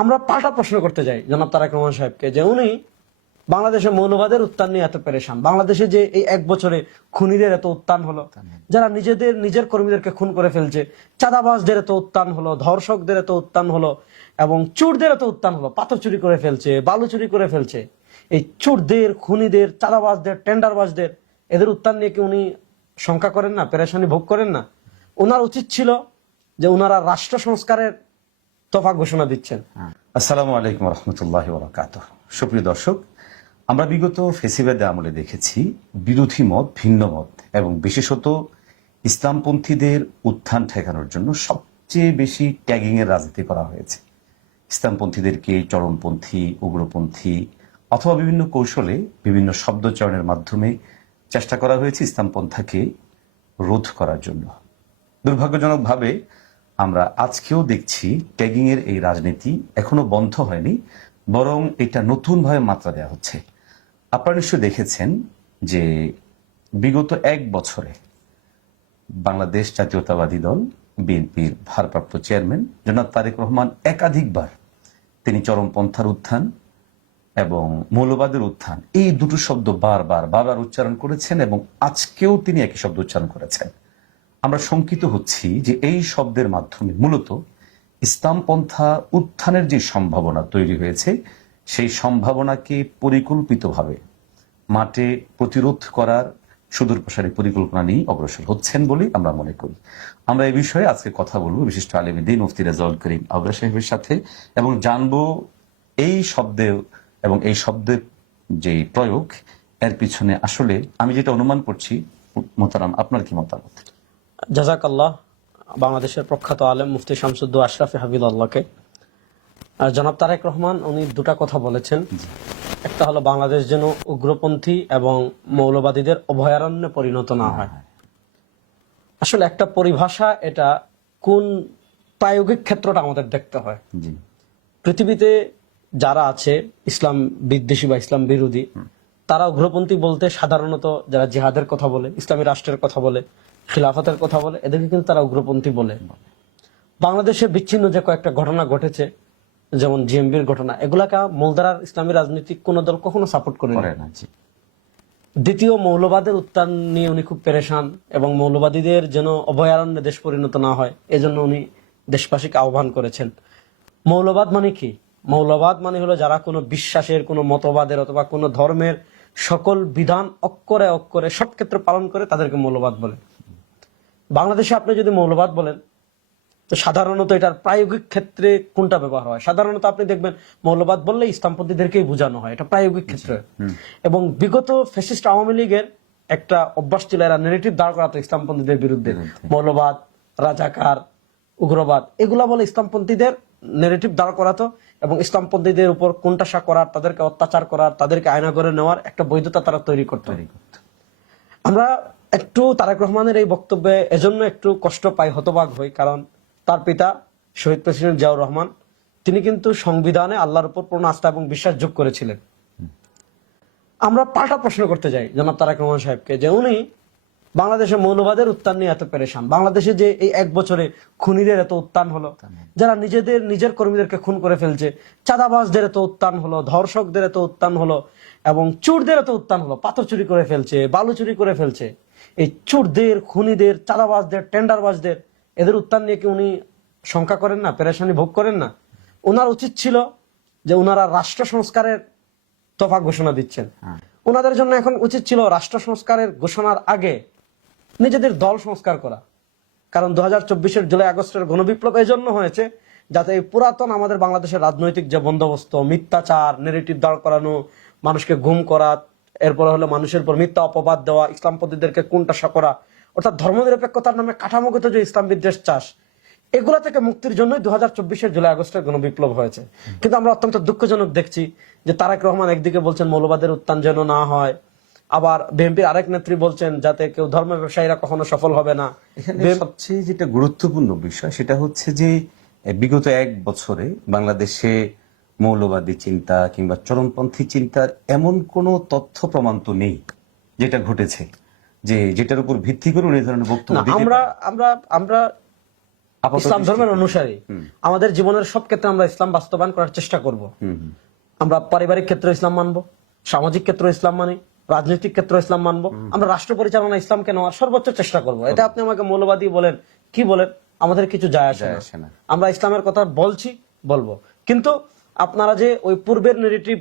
আমরা পাল্টা প্রশ্ন করতে যাই জনাব তারেক রহমান সাহেবকে যে উনি বাংলাদেশে মৌলবাদের উত্থান নিয়ে এত পেরেশান, বাংলাদেশে যে এই এক বছরে খুনিদের এত উত্থান হলো, যারা নিজের কর্মীদেরকে খুন করে ফেলছে, চাঁদাবাজদের এত উত্থান হলো, ধর্ষকদের এত উত্থান হলো এবং চোরদের এত উত্থান হলো, পাথর চুরি করে ফেলছে, বালু চুরি করে ফেলছে, এই চোরদের, খুনিদের, চাঁদাবাজদের, টেন্ডারবাজদের এদের উত্থান নিয়ে কি উনি শঙ্কা করেন না, পেরেশানি ভোগ করেন না? ওনার উচিত ছিল যে ওনারা রাষ্ট্র সংস্কারের তফা ঘোষণা দিচ্ছেন। আসসালামু আলাইকুম রহমতুল্লাহ বরকাতুহ। সুপ্রিয় দর্শক, আমরা বিগত ফেসিবাদে আমলে দেখেছি বিরোধী মত, ভিন্ন মত এবং বিশেষত ইসলামপন্থীদের উত্থান ঠেকানোর জন্য সবচেয়ে বেশি ট্যাগিং এর রাজনীতি করা হয়েছে। ইসলামপন্থীদেরকে চরমপন্থী, উগ্রপন্থী অথবা বিভিন্ন কৌশলে বিভিন্ন শব্দচয়নের মাধ্যমে চেষ্টা করা হয়েছে ইসলামপন্থাকে রোধ করার জন্য। দুর্ভাগ্যজনকভাবে আমরা আজকেও দেখছি ট্যাগিং এর এই রাজনীতি এখনো বন্ধ হয়নি, বরং এটা নতুনভাবে মাত্রা দেওয়া হচ্ছে। আপনারা নিশ্চয়ই দেখেছেন যে বিগত এক বছরে বাংলাদেশ জাতীয়তাবাদী দল বিএনপির ভারপ্রাপ্ত চেয়ারম্যান জনাব তারেক রহমান একাধিকবার তিনি চরমপন্থার উত্থান এবং মৌলবাদের উত্থান এই দুটো শব্দ বারবার উচ্চারণ করেছেন এবং আজকেও তিনি একই শব্দ উচ্চারণ করেছেন। আমরা শঙ্কিত হচ্ছি যে এই শব্দের মাধ্যমে মূলত ইসলামপন্থা উত্থানের যে সম্ভাবনা তৈরি হয়েছে সেই সম্ভাবনাকে পরিকল্পিতভাবে মাঠে প্রতিরোধ করার সুদূর প্রসারী পরিকল্পনা নিয়ে অগ্রসর হচ্ছেন বলেই আমরা মনে করি। আমরা এই বিষয়ে আজকে কথা বলবো বিশিষ্ট আলেম দ্বীন মুফতি রেজাউল করিম আবরা সাহেবের সাথে এবং জানবো এই শব্দে এবং এই শব্দের যে প্রয়োগ এর পিছনে আসলে আমি যেটা অনুমান করছি, মোহতারাম আপনার কি মতামত? জাযাকাল্লাহ। বাংলাদেশের প্রখ্যাত আলেম মুফতি শামসুদ্দৌলা আশরাফি হাফিজাল্লাহকে জনাব তারেক রহমান উনি দুটা কথা বলেছেন। একটা হলো বাংলাদেশ যেন উগ্রপন্থী এবং মৌলবাদীদের অভয়ারণ্যে পরিণত না হয়। আসলে একটা পরিভাষা, এটা কোন প্রায়োগিক ক্ষেত্রটা আমাদের দেখতে হয়। পৃথিবীতে যারা আছে ইসলাম বিদ্বেষী বা ইসলাম বিরোধী, তারা উগ্রপন্থী বলতে সাধারণত যারা জিহাদের কথা বলে, ইসলামী রাষ্ট্রের কথা বলে, খিলাফতের কথা বলে, এদেরকে কিন্তু তারা উগ্রপন্থী বলে। বাংলাদেশে বিচ্ছিন্ন যে কয়েকটা ঘটনা ঘটেছে, যেমন জিএমবির ঘটনা, এগুলাকে মূলধারার ইসলামী রাজনীতিক কোন দল কখনো সাপোর্ট করে না। দ্বিতীয়, মৌলবাদের উত্থান নিয়ে উনি খুব পেরেশান এবং মৌলবাদীদের যেন অভয়ারণ্যে দেশ পরিণত না হয় এজন্য উনি দেশবাসীকে আহ্বান করেছেন। মৌলবাদ মানে কি? মৌলবাদ মানে হলো যারা কোনো বিশ্বাসের, কোনো মতবাদের অথবা কোনো ধর্মের সকল বিধান অক্ষরে অক্ষরে সব ক্ষেত্রে পালন করে তাদেরকে মৌলবাদ বলে। বাংলাদেশে আপনি যদি মৌলবাদ বলেন তো সাধারণত এটার প্রায়োগিক ক্ষেত্রে কোনটা ব্যবহার হয়? সাধারণত আপনি দেখবেন মৌলবাদ বললে ইসলামপন্থীদেরকেই বোঝানো হয়, এটা প্রায়োগিক ক্ষেত্রে। এবং বিগত ফ্যাসিস্ট আওয়ামী লীগের একটা অভ্যাস ছিল, এরা নেগেটিভ দাঁড় করাতো ইসলামপন্থীদের বিরুদ্ধে। মৌলবাদ, রাজাকার, উগ্রবাদ এগুলা বলে ইসলামপন্থীদের নেগেটিভ দাঁড় করাতো এবং ইসলামপন্থীদের উপর কোণঠাসা করার, তাদেরকে অত্যাচার করার, তাদেরকে আয়না করে নেওয়ার একটা বৈধতা তারা তৈরি করতো। আমরা একটু তারেক রহমানের এই বক্তব্যে এজন্য একটু কষ্ট পাই, হতবাক হই, কারণ তার পিতা শহীদ প্রেসিডেন্ট জিয়াউর রহমান তিনি কিন্তু সংবিধানে আল্লাহর উপর পূর্ণ আস্থা এবং বিশ্বাস যোগ করেছিলেন। আমরা পাল্টা প্রশ্ন করতে যাই জনাব তারেক রহমান সাহেবকে যে উনি বাংলাদেশে মৌলবাদের উত্থান নিয়ে এত পেরেশান, বাংলাদেশে যে এই এক বছরে খুনিদের এত উত্থান হলো, যারা নিজের কর্মীদেরকে খুন করে ফেলছে, চাঁদাবাজদের এত উত্থান হলো, ধর্ষকদের এত উত্থান হলো এবং চোরদের এত উত্থান হলো, পাথর চুরি করে ফেলছে, বালু চুরি করে ফেলছে, এই চোরদের, খুনিদের, চাঁদাবাজদের, টেন্ডারবাজদের এদের উত্থান নিয়ে কি উনি শঙ্কা করেন না, পেরেশানি ভোগ করেন না? ওনার উচিত ছিল যে ওনারা রাষ্ট্র সংস্কারের তফা ঘোষণা দিচ্ছেন। ওনাদের জন্য এখন উচিত ছিল রাষ্ট্র সংস্কারের ঘোষণার আগে নিজেদের দল সংস্কার করা। কারণ 2024-এর জুলাই আগস্টের গণবিপ্লব এই জন্য হয়েছে যাতে এই পুরাতন আমাদের বাংলাদেশের রাজনৈতিক যে বন্দোবস্ত, মিথ্যাচার, নেগেটিভ দাঁড় করানো, মানুষকে গুম করা, এরপরে হলো মানুষের উপর মিথ্যা অপবাদ দেওয়া, ইসলামপন্থীদেরকে কোণঠাসা করা, অর্থাৎ ধর্মনিরপেক্ষতার নামে কাঠামোগত যে ইসলাম বিদ্বেষ চাষ, এগুলা থেকে মুক্তির জন্যই 2024-এর জুলাই আগস্টের গণবিপ্লব হয়েছে। কিন্তু আমরা অত্যন্ত দুঃখজনক দেখছি যে তারেক রহমান একদিকে বলছেন মৌলবাদের উত্থান যেন না হয়, আবার বিএনপির আরেক নেত্রী বলছেন যাতে কেউ ধর্ম ব্যবসায়ীরা কখনো সফল হবে না। এখানে সবচেয়ে যেটা গুরুত্বপূর্ণ বিষয় সেটা হচ্ছে যে বিগত এক বছরে বাংলাদেশে মৌলবাদী চিন্তা কিংবা চরমপন্থী চিন্তার এমন কোনো তথ্য প্রমাণ তো নেই যেটা ঘটেছে যে যেটার উপর ভিত্তি করে উনি এই ধরনের বক্তব্য দিতে পারেন। আমরা আপাতত ইসলাম ধর্মের দৃষ্টিতে। অনুসারী, আমাদের জীবনের সব ক্ষেত্রে আমরা ইসলাম বাস্তবায়ন করার চেষ্টা করব। আমরা পারিবারিক ক্ষেত্রে ইসলাম মানবো, সামাজিক ক্ষেত্রে ইসলাম মানি, রাজনৈতিক ক্ষেত্রে ইসলাম মানবো, আমরা রাষ্ট্র পরিচালনা ইসলামকে নেওয়ার সর্বোচ্চ চেষ্টা করব। এটা আপনি আমাকে মৌলবাদী বলেন, কি বলেন, আমাদের কিছু যায় আসে যায় আসে না। না। আমরা ইসলামের কথা বলছি, বলবো, কিন্তু আপনারা যে ওই পূর্বের নেগেটিভ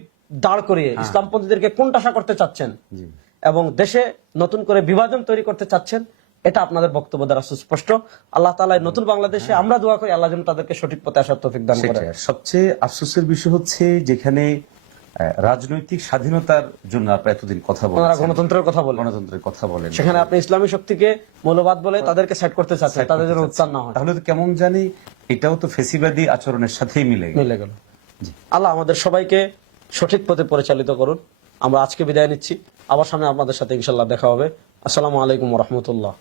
দাঁড় করিয়ে ইসলামপন্থীদেরকে কোণঠাসা করতে চাচ্ছেন এবং দেশে নতুন করে বিভাজন তৈরি করতে চাচ্ছেন, এটা আপনাদের বক্তব্য দ্বারা সুস্পষ্ট। আল্লাহ তাআলা এই নতুন বাংলাদেশে আমরা দোয়া করি আল্লাহ যেন তাদেরকে সঠিক পথে আসার তৌফিক দান করেন। সেটাই। আর সবচেয়ে আফসোসের বিষয় হচ্ছে যেখানে রাজনৈতিক স্বাধীনতার জন্য আপনারা এতদিন কথা ওনারা বলেছেন, গণতন্ত্রের কথা বলেন, গণতন্ত্রের কথা বলেন, সেখানে আপনি ইসলামী শক্তিকে মৌলবাদ বলে তাদেরকে সেট করতে চাচ্ছেন, তাদের যেন উত্থান না হয়। তাহলে তো কেমন জানি এটাও তো ফেসিবাদী আচরণের সাথেই মিলে গেল। মিলে গেল। আল্লাহ আমাদের সবাইকে সঠিক পথে পরিচালিত করুন। আমরা আজকে বিদায় নিচ্ছি, আবার সামনে আপনাদের সাথে ইনশাল্লাহ দেখা হবে। আসসালামু আলাইকুম ওয়া রাহমাতুল্লাহ।